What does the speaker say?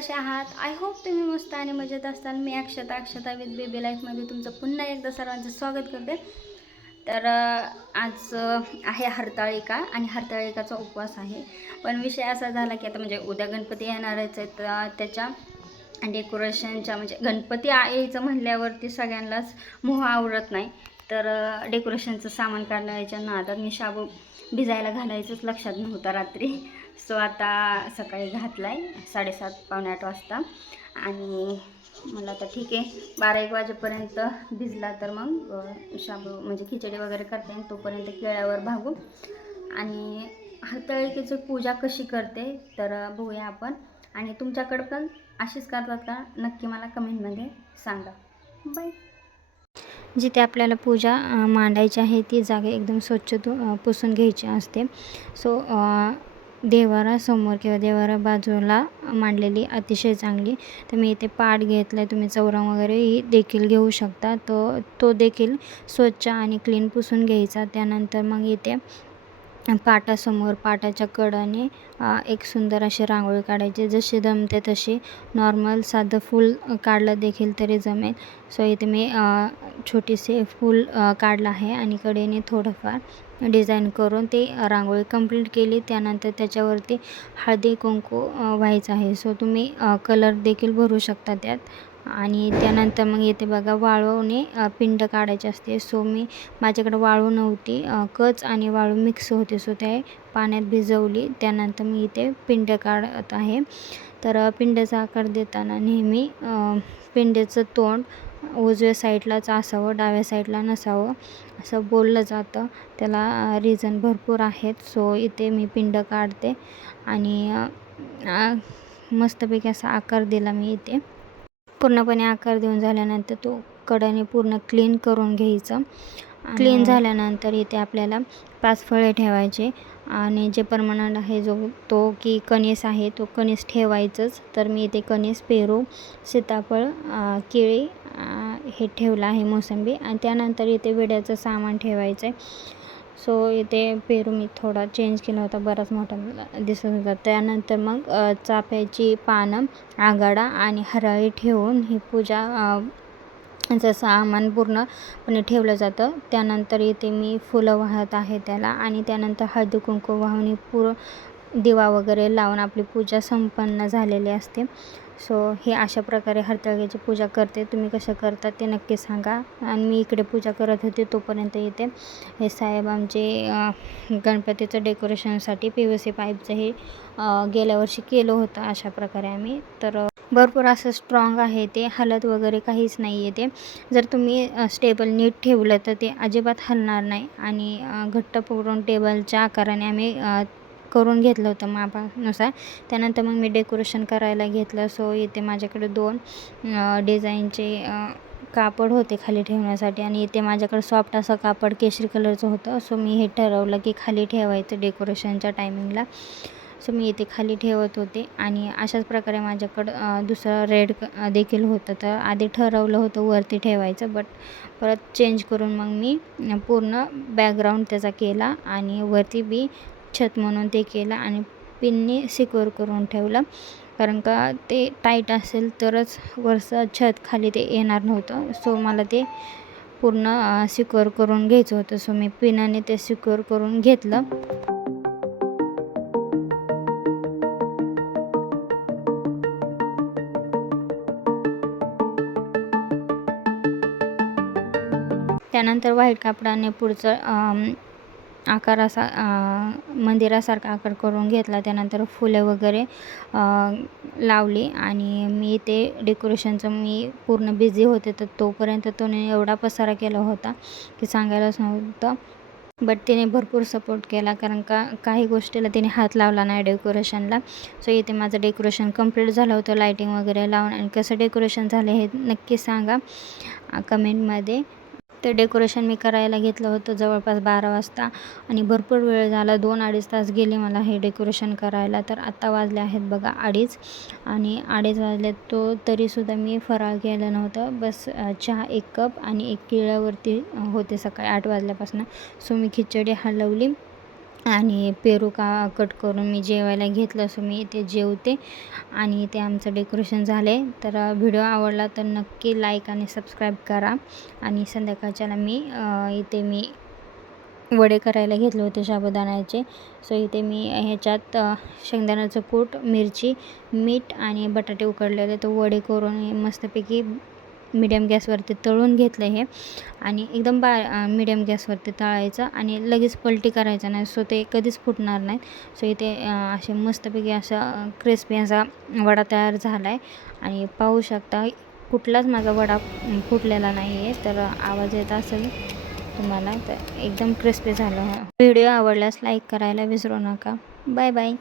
कसे आहात? I hope तुम्ही मस्त आणि मजेत असाल. मी अक्षता अक्षता विथ बेबी लाईफमध्ये तुमचं पुन्हा एकदा सर्वांचं स्वागत करते. तर आज आहे हरताळिका आणि हरताळिकाचा उपवास आहे. पण विषय असा झाला की आता म्हणजे उद्या गणपती येणारच आहेत तर त्याच्या डेकोरेशनच्या म्हणजे गणपती यायचं म्हणल्यावरती सगळ्यांनाच मोह आवडत नाही. तर डेकोरेशनचं सामान काढण्याच्या नादात मी शाबू भिजायला घालायचंच लक्षात नव्हतं रात्री. सो आता सकाळी घातला आहे साडेसात पावणे आठ वाजता. आणि मला आता ठीक आहे बारा एक वाजेपर्यंत भिजला तर मग शाबू म्हणजे खिचडी वगैरे करते आणि तोपर्यंत केळ्यावर भागू. आणि हरताळिकेची पूजा कशी करते तर बघूया आपण. आणि तुमच्याकडं पण अशीच करतात का? नक्की मला कमेंटमध्ये सांगा. बाय जिथे आपल्याला पूजा मांडायची आहे ती जागा एकदम स्वच्छ धु पुसून घ्यायची असते. सो देवारासमोर किंवा देवारा बाजूला मांडलेली अतिशय चांगली. तर मी इथे पाट घेतला आहे तुम्ही चौरंग वगैरे ही देखील घेऊ शकता. तो तो देखील स्वच्छ आणि क्लीन पुसून घ्यायचा. त्यानंतर मग इथे पाटासमोर पाटाच्या कडाने एक सुंदर अशी रांगोळी काढायची. जशी जमते तशी नॉर्मल साधं फूल काढलं देखील तरी जमेल. सो इथे मी अ, छोटीसे फूल काढलं आहे आणि कडेने थोडंफार डिझाईन करून ते रांगोळी कंप्लीट केली. त्यानंतर त्याच्यावरती हळदी कुंकू व्हायचं आहे. सो तुम्ही कलर देखील भरू शकता त्यात. आणि त्यानंतर मग येते बघा वाळूने पिंड काढायची असते. सो मी माझ्याकडे वाळू नव्हती. कच आणि वाळू मिक्स होते. सो ते पाण्यात भिजवली. त्यानंतर मी इथे पिंड काढत आहे. तर पिंड्याचा पिंडाचा आकार देताना नेहमी पिंड्याचं पिंडेचं तोंड उजव्या साईडलाच असावं डाव्या साईडला नसावं असं बोललं जातं. त्याला रिझन भरपूर आहेत. सो इथे मी पिंड काढते आणि मस्तपैकी असा आकार दिला मी इथे. पूर्णपणे आकार देऊन झाल्यानंतर तो कडाने पूर्ण क्लीन करून घ्यायचं. क्लीन झाल्यानंतर इथे आपल्याला पाच फळे ठेवायचे. आणि जे परमनंट आहे जो तो की कणीस आहे तो कणीस ठेवायचंच. तर मी इथे कणीस पेरू सीताफळ केळी हे ठेवलं आहे मोसंबी. आणि त्यानंतर इथे विड्याचं सामान ठेवायचं आहे सो इथे पेरू मी थोडा चेंज केला होता बराच मोठा दिसत होता. त्यानंतर मग चाफ्याची पानं आघाडा आणि हराळी ठेवून ही पूजा जसं चं सामान पूर्णपणे ठेवलं जातं. त्यानंतर इथे मी फुलं वाहत आहे त्याला आणि त्यानंतर हळदी कुंकू वाहून पूर दिवा वगैरे लावून आपली पूजा संपन्न झालेली असते. सो हे अशा प्रकारे हरताळीची पूजा करते. तुम्ही कसं करता ते नक्की सांगा. आणि मी इकडे पूजा करत होते तोपर्यंत इथे हे साहेब आमचे गणपतीचं डेकोरेशनसाठी पी व्ही सी पाईपचं हे गेल्या वर्षी केलं होतं अशा प्रकारे आम्ही. तर भरपूर असं स्ट्रॉंग आहे ते. हलत वगैरे काहीच नाही आहे ते. जर तुम्ही स्टेबल नीट ठेवलं तर ते अजिबात हलणार नाही. आणि घट्ट पकडून टेबलच्या आकाराने आम्ही करून घेतलं होतं मापानुसार. त्यानंतर मग मी डेकोरेशन करायला घेतलं. सो इथे माझ्याकडे दोन डिझाईनचे कापड होते खाली ठेवण्यासाठी आणि इथे माझ्याकडे सॉफ्ट असं कापड केशरी कलरचं होतं. सो मी हे ठरवलं की खाली ठेवायचं डेकोरेशनच्या टायमिंगला सो मी इथे खाली ठेवत होते आणि अशाच प्रकारे माझ्याकडं दुसरं रेड क- देखील होतं. तर आधी ठरवलं होतं वरती ठेवायचं बट परत चेंज करून मग मी पूर्ण बॅकग्राऊंड त्याचा केला आणि वरती बी छत म्हणून ते केलं आणि पिनने सिक्युअर करून ठेवलं. कारण का ते टाईट असेल तरच वरचं छत खाली ते येणार नव्हतं. सो मला ते पूर्ण सिक्युअर करून घ्यायचं होतं. सो मी पिनाने ते सिक्युअर करून घेतलं. त्यानंतर व्हाईट कापडाने पुढचं आकार असा मंदिरासारखा आकार करून घेतला. त्यानंतर फुलं वगैरे लावली आणि मी ते डेकोरेशनचं मी पूर्ण बिझी होते. तर तोपर्यंत तोने एवढा पसारा केला होता की सांगायलाच नव्हतं. बट तिने भरपूर सपोर्ट केला. कारण का काही गोष्टीला तिने हात लावला नाही डेकोरेशनला सो इथे माझं डेकोरेशन कंप्लीट झालं होतं. लाईटिंग वगैरे लावून. आणि कसं डेकोरेशन झालं हे नक्की सांगा. कमेंटमध्ये ते डेकोरेशन मी करायला घेतलं होतं जवळपास बारा वाजता आणि भरपूर वेळ झाला दोन अडीच तास गेले मला हे डेकोरेशन करायला. तर आत्ता वाजले आहेत बघा अडीच आणि अडीच वाजले तो तरीसुद्धा मी फराळ केलं नव्हतं. बस चहा एक कप आणि एक केळ्यावरती होते सकाळी आठ वाजल्यापासून. सो मी खिचडी हलवली. आणि पेरू का कट करून मी जेवायला घेतलं असं मी इथे जेवते. आणि ते आमचं डेकोरेशन झालं आहे तर व्हिडिओ आवडला तर नक्की लाईक आणि सबस्क्राईब करा. आणि संध्याकाळच्याला मी इथे मी वडे करायला घेतले होते साबुदाण्याचे. सो इथे मी ह्याच्यात शेंगदाण्याचं कूट मिरची मीठ आणि बटाटे उकडलेले. तो वडे करून मस्तपैकी मिडियम गॅसवरती तळून घेतलं हे. आणि एकदम बा मिडियम गॅसवरती तळायचं आणि लगेच पलटी करायचं नाही सो ते कधीच फुटणार नाहीत. सो इथे असे मस्तपैकी असा क्रिस्पी असा वडा तयार झाला आहे आणि पाहू शकता कुठलाच माझा वडा फुटलेला नाही आहे तर आवाज येत असेल तुम्हाला तर एकदम क्रिस्पी झालं व्हिडिओ आवडल्यास लाईक करायला विसरू नका. Bye bye